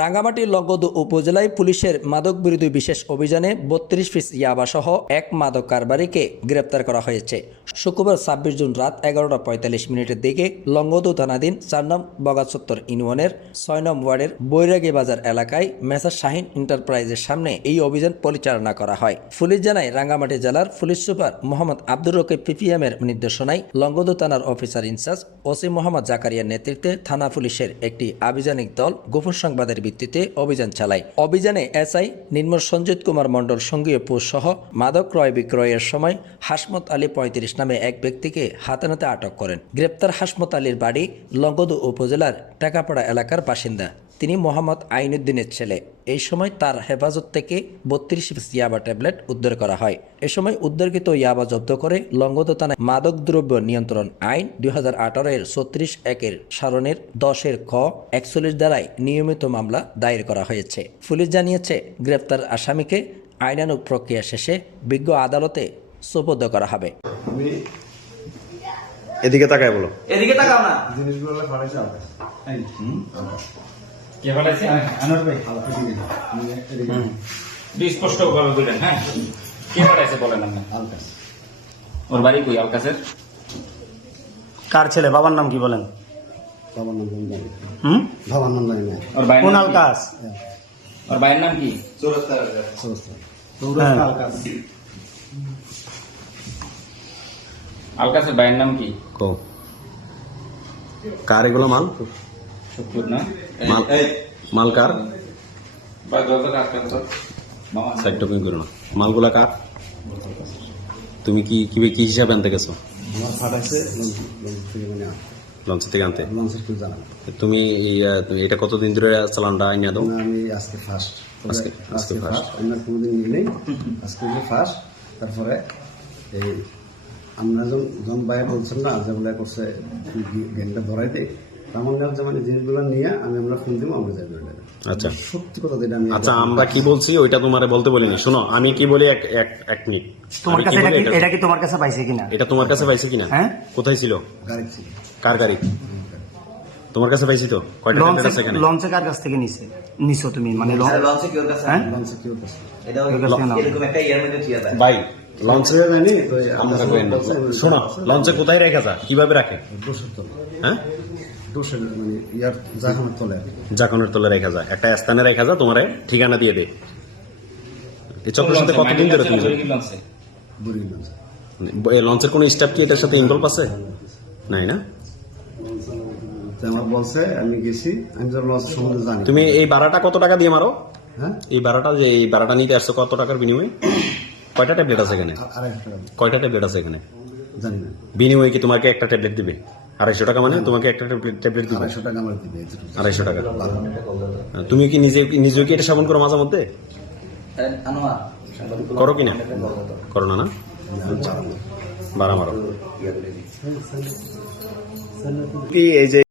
রাঙ্গামাটি লগদ উপজেলায় পুলিশের মাদক বিরোধী বিশেষ অভিযানে ৩২ পিস ইয়াবাসহ এক মাদক কারবারিকে গ্রেপ্তার করা হয়েছে। শুক্রবার ২৬ জুন রাত ১১:৪৫ দিকে লংগদু থানাধীন ৪ নং বগাচত্বর ইউনিয়নের ৬ নং ওয়ার্ডের বৈরাগী বাজার এলাকায় মেসার শাহিন এন্টারপ্রাইজের সামনে এই অভিযান পরিচালনা করা হয়। পুলিশ জানায়, রাঙ্গামাটি জেলার police super Mohammad Abdur Rakib PPM এর নির্দেশনায় লংগদু থানার অফিসার ইনচার্জ ওসি মোহাম্মদ জাকারিয়ার নেতৃত্বে থানা পুলিশের একটি আভিযানিক দল গোপন সংবাদের ভিত্তিতে অভিযান চালায়। অভিযানে এসআই নির্মল সঞ্জিত কুমার মণ্ডল সঙ্গীয় পোষ সহ মাদক ক্রয় বিক্রয়ের সময় হাসমত আলী ৩৫ নামে এক ব্যক্তিকে হাতে নাতে আটক করেন। গ্রেপ্তার হাসমত আলীর বাড়ি লংগদু উপজেলার টাকাপাড়া এলাকার বাসিন্দা। তিনি মোহাম্মদ আইনুদ্দিনের ছেলে। এই সময় তার হেফাজত থেকে ৩২ পিস ইয়াবা ট্যাবলেট উদ্ধার করা হয়। এ সময় উদ্ধারকৃত ইয়াবা জব্দ করে লংগদু থানায় মাদক দ্রব্য নিয়ন্ত্রণ আইন ২০১৮ এর ৩৬(১) সারণের ১০ ক ৪১ ধারায় নিয়মিত মামলা দায়ের করা হয়েছে। পুলিশ জানিয়েছে, গ্রেপ্তার আসামিকে আইনানুগ প্রক্রিয়া শেষে বিজ্ঞ আদালতে সোপর্দ করা হবে। এদিকে তাকায় বলো। এদিকে তাকাও না। জিনিসগুলো ফালাইছে কে বলেছে? আনোয়ার ভাই স্পষ্ট ভাবে বলেন। হ্যাঁ, কে বলেছে বলেন আপনি। আলকাস ওর বাড়ি কই? আলকাসের কার ছেলে? বাবার নাম কি বলেন? বাবার নাম জানি না। হুম, বাবার নাম জানি না। ওর ভাইয়ের কোন নাম কি? আলকাস? ওর ভাইয়ের নাম কি? চৌরাস্তা হ্যাঁ। আলকাস। আলকাসের ভাইয়ের নাম কি? কো কার এগুলো মাল? শুক্কুর না? মাল মাল কার? ভাই দরজা আটকান তো। মামা সাইডটা তুমি করো না। মালগুলা কার? তুমি কি কি হিসাবে আনতে গেছো? আমার ফাটাইছে লঞ্চ থেকে মানে লঞ্চ থেকে আনতে। লঞ্চের কেউ জানা না। তুমি এটা কতদিন ধরে চালানটা আইনা দাও? আমি আজকে ফার্স্ট আজকে আজকে first। ফার্স্ট আমরা কোনোদিন নিই নেই। আজকে ফার্স্ট। তারপরে এই আমরা যখন বাইরে বলছেন না যে বলে করছে গেমটা ধরাই দেয়, তেমন যে মানে জিনিসগুলো নিয়ে আমরা ফোন দিব, আমরা যাই বেরোলে। আচ্ছা সত্যি কথা যেটা আমি আচ্ছা, আমরা কি বলছি ওইটা তোমারে বলতে বলিনি। শোনো, আমি কি বলি এক মিনিট। তোমার আমি কাছে কি বলি এটা কি তোমার কাছে পাইছে কিনা? এটা তোমার কাছে পাইছে কিনা? হ্যাঁ। কোথায় ছিল? গাড়ি ছিল। কার গাড়ি? তোমার কাছে পাইছি তো। কয়টা ট্যাবলেট আছে এখানে? লঞ্চে কার কাছ থেকে নিছো তুমি? মানে লঞ্চে কি ওর কাছে? হ্যাঁ, লঞ্চে কেউ করছে এটা ওর কাছে নাও। এরকম একটা ইয়ার মধ্যে ঠিক আছে। ভাই লঞ্চে জানি আমরা শোনো, লঞ্চে কোথায় রেখে যা, কিভাবে রাখে? দোষের তলে হ্যাঁ, দোষের মানে ইয়ার জাহানের তলে আর কি। জাকনের তলে রেখা যায়, একটা স্থানে রেখা যা, তোমার ঠিকানা দিয়ে দে। এই চক্রের সাথে কতদিন ধরে তুমি? লঞ্চে বুড়ি লঞ্চে এই লঞ্চের কোনো স্টাফ কি এটার সাথে ইনভলভ আছে? নাই না? তো আমার বলছে, আমি গেছি, আমি তো লঞ্চ সম্বন্ধে জানি। তুমি এই ভাড়াটা কত টাকা দিয়ে মারো? হ্যাঁ, এই ভাড়াটা নিতে আসছো কত টাকার বিনিময়ে? কয়টা ট্যাবলেট আছে এখানে? 250 টাকা কয়টা ট্যাবলেট আছে এখানে? জানি না। বিনিময়ে কি তোমাকে একটা ট্যাবলেট দিবে? 250 টাকা মানে তোমাকে একটা ট্যাবলেট দিবে 250 টাকা আমার দিবে। 250 টাকা। তুমি কি নিজে কি এটা সেবন করো মাঝে মধ্যে? আনোয়ার করো কিনা? করো না? না জানি না। বাড়া মারো কি এই যে